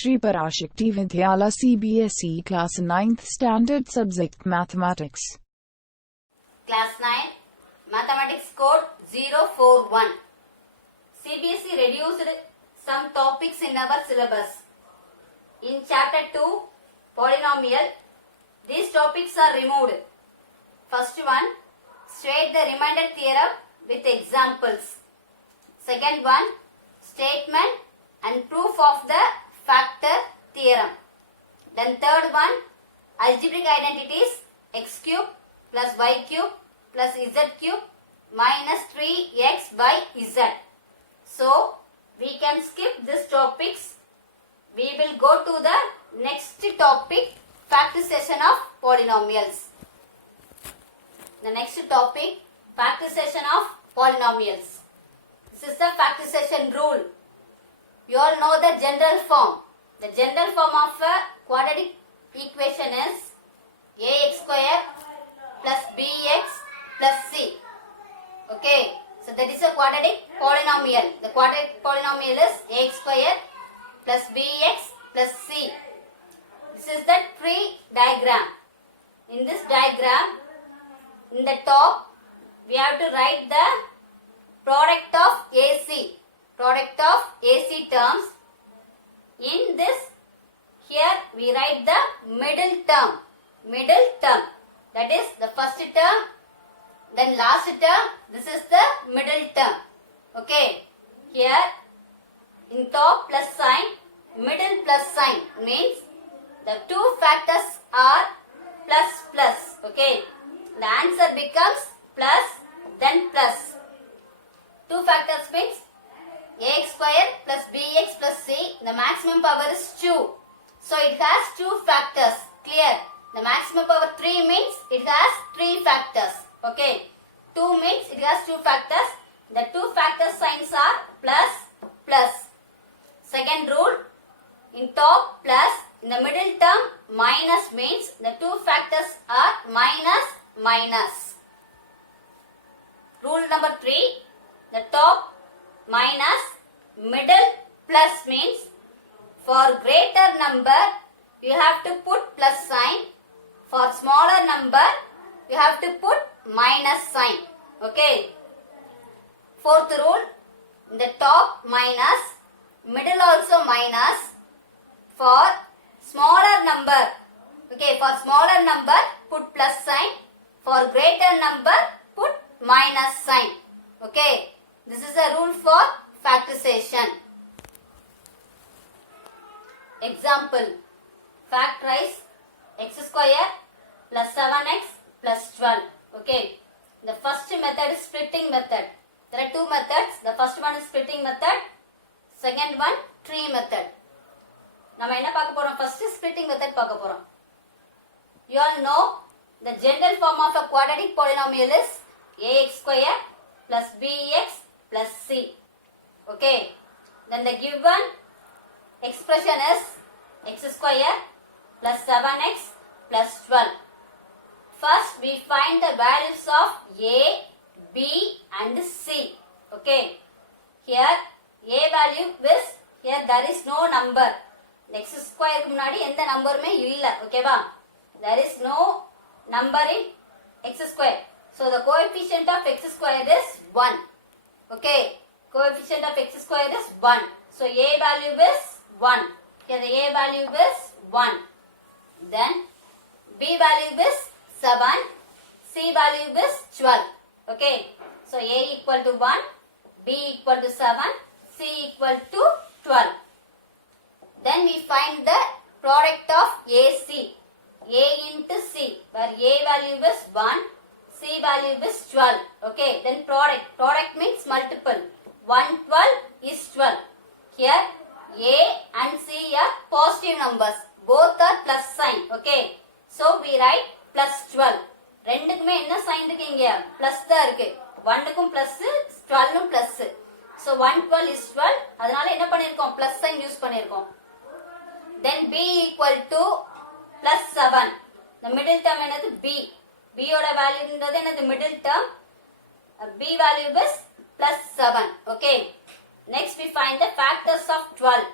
Shri Parashakti Vidyala CBSE Class 9th Standard Subject Mathematics. Class 9 Mathematics Code 041. CBSE reduced some topics in our syllabus. In Chapter 2, Polynomial, these topics are removed. First one, state the remainder theorem with examples. Second one, statement and proof of the factor theorem. Then third one, algebraic identities x cube plus y cube plus z cube minus 3x by z. So, we can skip these topics. We will go to the next topic, factorization of polynomials. The next topic, factorization of polynomials. This is the factorization rule. You all know the general form. The general form of a quadratic equation is ax square plus bx plus c. Okay, so that is a quadratic polynomial. The quadratic polynomial is ax square plus bx plus c. This is the tree diagram. In this diagram, in the top, we have to write the product of AC. Product of AC terms. In this, here we write the middle term. Middle term. That is the first term, then last term. This is the middle term. Okay. Here, in top plus sign, middle plus sign means the two factors are plus plus. Okay. The answer becomes plus, then plus. Two factors means ax square plus bx plus c, the maximum power is 2. So it has two factors. Clear? The maximum power 3 means it has 3 factors. Okay. 2 means it has 2 factors. The two factor signs are plus, plus. Second rule, in top plus, in the middle term minus means the two factors are minus, minus. Rule number 3, the top minus, middle plus means for greater number you have to put plus sign, for smaller number you have to put minus sign. Okay. Fourth rule, in the top minus, middle also minus, for smaller number. Okay, for smaller number put plus sign, for greater number put minus sign. Okay. This is a rule for factorization. Example, factorize x square plus 7x plus 12. Okay. The first method is splitting method. There are two methods. The first one is splitting method. Second one, tree method. நம்ம என்ன பார்க்க போறோம்? First splitting method பார்க்க போறோம். You all know the general form of a quadratic polynomial is ax square plus bx plus c. Okay. Then the given expression is x square plus 7x plus 12. First we find the values of a, b and c. Okay. Here a value is, here there is no number. x square க்கு முன்னாடி எந்த நம்பருமே இல்ல. ஓகேவா? There is no number in x square. So the coefficient of x square is 1. Okay. Coefficient of x square is 1. So a value is 1. Here the a value is 1. Then b value is 7. C value is 12. Okay. So a equal to 1. B equal to 7. C equal to 12. Then we find the product of AC. A into C, where a value is 1. C value is 12. Okay. Then product. Product means multiple. 1, 12 is 12. Here A and C are positive numbers. Both are plus sign. Okay. So we write plus 12. ரெண்டுக்குமே என்ன sign இருக்கு? இங்க plus தான் இருக்கு. 1க்கும் plus, 12ம் plus. So 1, 12 is 12. அதனால என்ன பண்ணிருக்கோம்? Plus sign use பண்ணிருக்கோம். Then B equal to plus 7. The middle term என்னது? B. B ஓட வேல்யூன்றது என்னது? middle term. B value is plus 7. Okay. Next we find the factors of 12.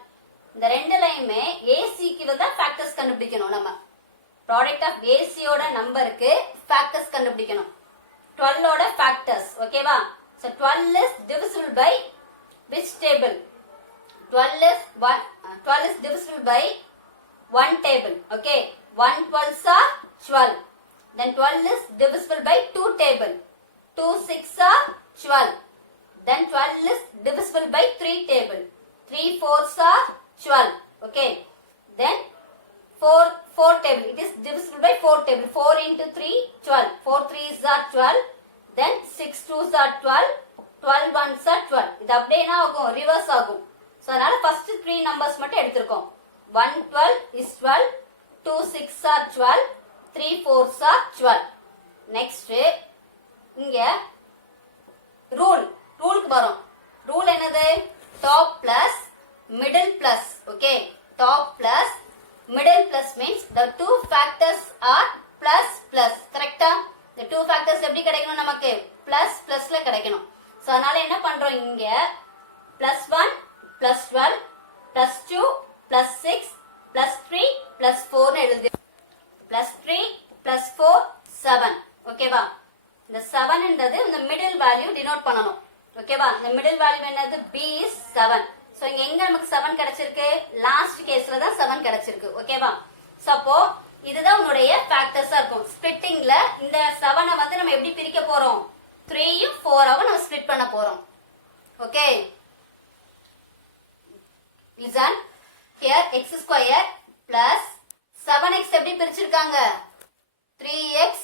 இந்த ரெண்டுலயுமே ஏசிக்கு தான் ஃபேக்டர்ஸ் கண்டுபிடிக்கணும். நம்ம ப்ராடக்ட் ஆஃப் ஏசியோட நம்பருக்கு ஃபேக்டர்ஸ் கண்டுபிடிக்கணும். 12 ஓட ஃபேக்டர்ஸ். ஓகேவா? So 12 is divisible by which table? 12 is divisible by one table. Okay, 1 12s are 12. Then 12 is divisible by 2 table. 2 6 are 12. Then 12 is divisible by 3 table. 3 4s are 12. Okay. Then 4 table. It is divisible by 4 table. 4 into 3 12. 4 3s are 12. Then 6 2s are 12. 12 1s are 12. இது அப்படியே என்ன ஆகும்? Reverse ஆகும். So அதனால first 3 numbers மட்டும் எடுத்துருக்கோம். 1 12 is 12. 2 6 are 12. 3 4s are 12. Next இங்க ரூலுக்கு வரும். ரூல் என்னது? Top plus middle plus. Okay, top plus middle plus means the two factors are plus plus. கரெக்டா? the two factors எப்படி கிடைக்கணும்? நமக்கு பிளஸ் பிளஸ்ல கிடைக்கணும். சோ அதனால என்ன பண்றோம்? இங்க +1 +12 +2 +6 +3 +4 னு எழுதி +3 +4 7. ஓகேவா? இந்த 7 என்றது இந்த மிடில் வேல்யூ டினோட் பண்ணனும். ஓகேவா? இந்த மிடில் வேல்யூ என்னது? b is 7. சோ இங்க எங்க நமக்கு 7 கிடைச்சிருக்கு? லாஸ்ட் கேஸ்ல தான் 7 கிடைச்சிருக்கு. ஓகேவா? சோ அப்போ இதுதான் உங்களுடைய ஃபேக்டர்ஸா இருக்கும். ஸ்பிளிட்டிங்ல இந்த 7 வந்து நம்ம எப்படி பிரிக்க போறோம்? 3 யும் 4 ஆவும் நம்ம ஸ்ப்ளிட் பண்ண போறோம். Okay, listen here x square plus 7x எப்படி பிரிச்சிருக்காங்க? 3x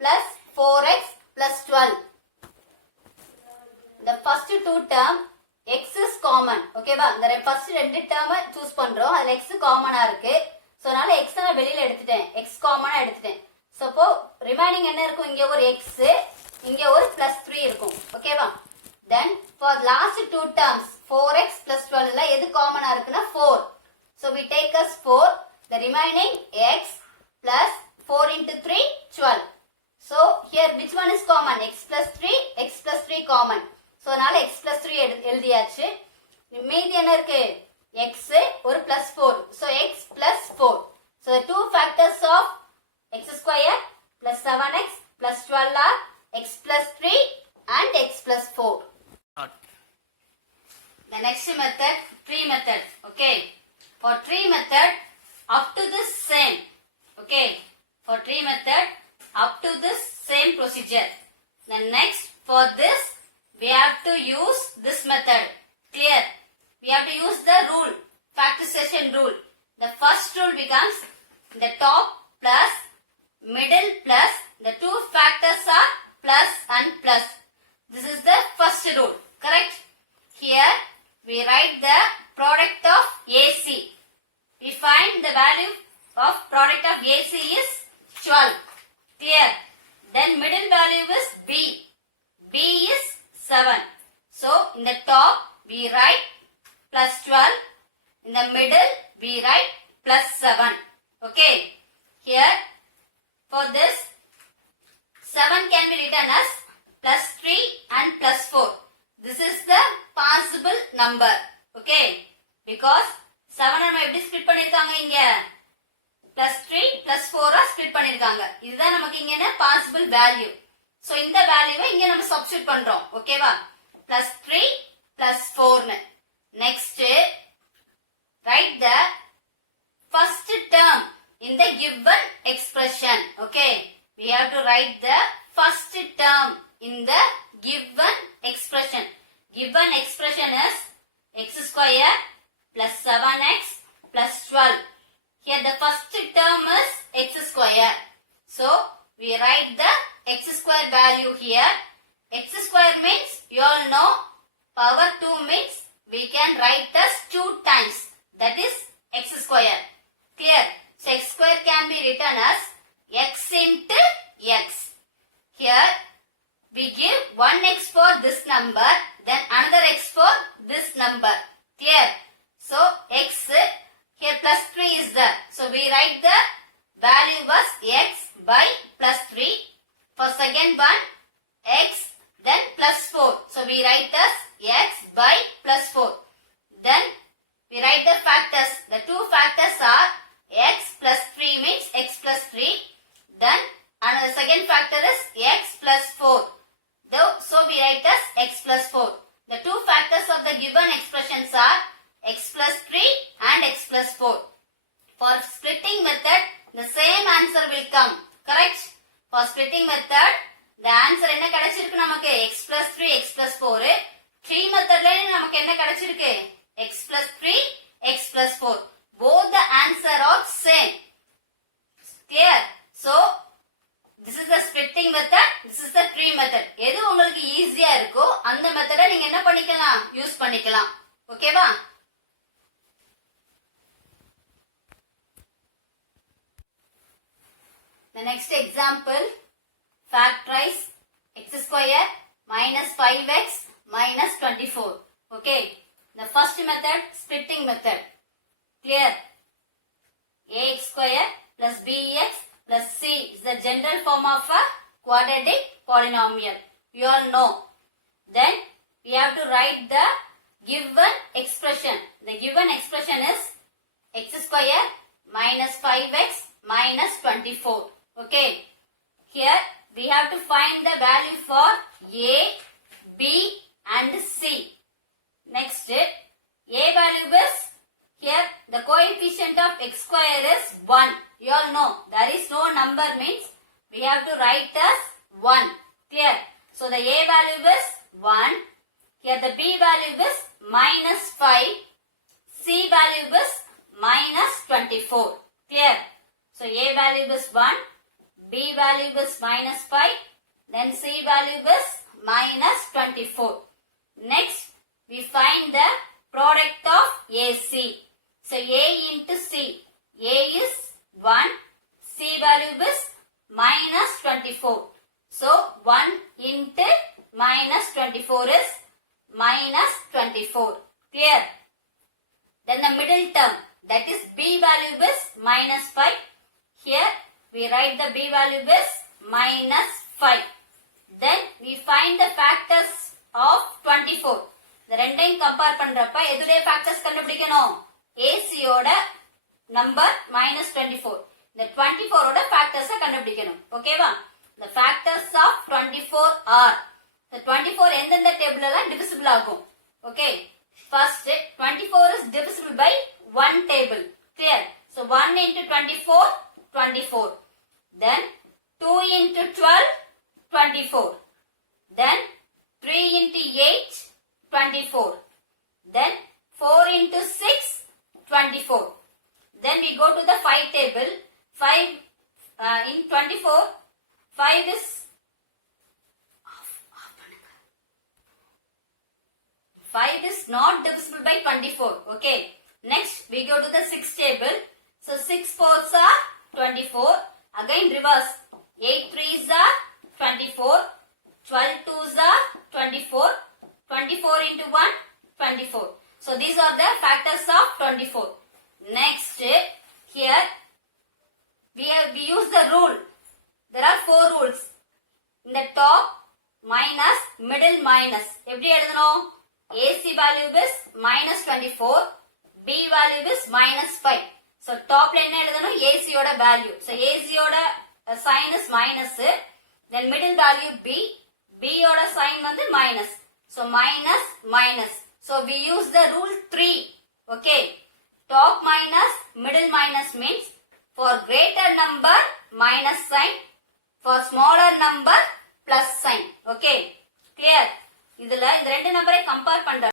plus 4x plus 12. the first two term x is common. ஓகேவா? இந்த ஃபர்ஸ்ட் ரெண்டு டேர்ம் சூஸ் பண்றோம். அதுல x காமனா இருக்கு. சோ அதனால x நான் வெளியில எடுத்துட்டேன். x காமனா எடுத்துட்டேன். சோ அப்போ ரிமைனிங் என்ன இருக்கும்? இங்க ஒரு x, இங்க ஒரு +3 இருக்கும். ஓகேவா? then for last two terms 4x plus 12 ல எது காமனா இருக்குன்னா 4. so we take as 4. the remaining x plus 4 into 3 12. so here which one is common? x plus 3, x plus 3 common. so அதனால x plus 3 எழுதியாச்சு. மீதி என்ன இருக்கு? x ஒரு +4. so x plus 4. so the two factors of x square plus 7x plus 12 are x plus 3 and x plus 4. The next method, tree method. Okay, for tree method up to this same. Okay, for tree method up to this same procedure. Then next for this we have to use this method. Clear? We have to use the rule, factorization rule. The first rule becomes the top plus middle plus the two factors are plus and plus. This is the first rule. Correct? Here we write the product of AC. We find the value of product of AC is 12. Clear? Then middle value is B. B is 7. So in the top we write +12. In the middle we write +7. Okay. Here for this 7 can be written as +3 and +4. This is the possible number. Okay, because 7 நம்ம எப்படி split பண்ணிருக்காங்க? இங்க +3 +4 split பண்ணிருக்காங்க. இதுதான் நமக்கு இங்க என்ன possible value. So இந்த வேல்யூவை இங்க நம்ம சப்ஸ்டிட்யூட் பண்றோம். ஓகேவா? +3 +4 னு. Next write the first term in the given expression. Okay, we have to write the first term in the given expression. Given expression is x square plus 7x plus 12. Here the first term is x square. So we write the x square value here. X square means you all know power 2 means we can write as 2 times. That is x square. Clear? So x square can be written as x into x. Here we give one x for this number, then another x for this number. Clear? So x here +3 is there. So we write the value was x by +3. For second one x then +4. So we write as x by +4. Then we write the factors. The two factors are x plus 3 means x plus 3. Then another second factor is x plus 4. So we write as x plus 4. The two factors of the given expressions are x plus 3 and x plus 4. For splitting method, the same answer will come. Correct? For splitting method, the answer என்ன கிடைச்சிருக்கு நமக்கு x plus 3 x plus 4. Tree methodல நமக்கு என்ன கிடைச்சிருக்கு x plus 3 x plus 4. Both the answer are same. Clear? So this is the splitting method, this is the tree method. எது உங்களுக்கு ஈஸியா இருக்கோ அந்த மெத்தட நீங்க என்ன பண்ணிக்கலாம் யூஸ் பண்ணிக்கலாம். ஓகேவா? The next example, factorize x square minus 5x minus 24. Okay. The first method, splitting method. Clear? Ax square plus bx plus c is the general form of a quadratic polynomial. You all know. Then we have to write the given expression. The given expression is x square minus 5x minus 24. Okay. Here we have to find the value for a, b and c. Next, a value is here the coefficient of x square is 1. You all know there is no number means we have to write as 1. Clear? So the a value is 1. Here the b value is minus 5. C value is minus 24. Clear? So a value is 1. B value is minus 5. Then C value is minus 24. Next, we find the product of AC. So A into C. A is 1. C value is minus 24. So 1 into minus 24 is minus 24. Clear? Then the middle term, that is B value is minus 5. Here we write the B value is minus 5. Then we find the factors of 24. The ரெண்டையும் compare பண்றப்ப எதுடைய factors கண்டுபிடிக்கணும்? AC ஓட number minus 24. இந்த 24 ஓட factors கண்டுபிடிக்கணும். ஓகேவா? The factors of 24 are the 24 எந்தெந்த table எல்லாம் divisible ஆகும்? Okay. First 24 is divisible by one table. Clear? So 1 into 24 24. Then 2 into 12 24. Then 3 into 8 24. Then 4 into 6 24. Then we go to the 5 table. 5 in 24 5 is 5 is not divisible by 24. Okay. Next we go to the 6 table. So 6 fours are 24. Again reverse. 8 threes are 24. 12 twos are 24. 24 into 1 24. So these are the factors of 24. Next here we use the rule. There are 4 rules. In the top minus, middle minus. எப்படி எழுதணும்? AC value is minus 24. B value is minus 5. So top ல என்ன எழுதணும்? AC ஓட value. So AC ஓட sign is minus. Then middle value B. B ஓட sign வந்து minus. So minus minus. So we use the rule 3. Okay. Top minus, middle minus means for greater number minus sign. For smaller number plus sign. Okay. Clear? இதுல இந்த ரெண்டு நம்பரை compare பண்ற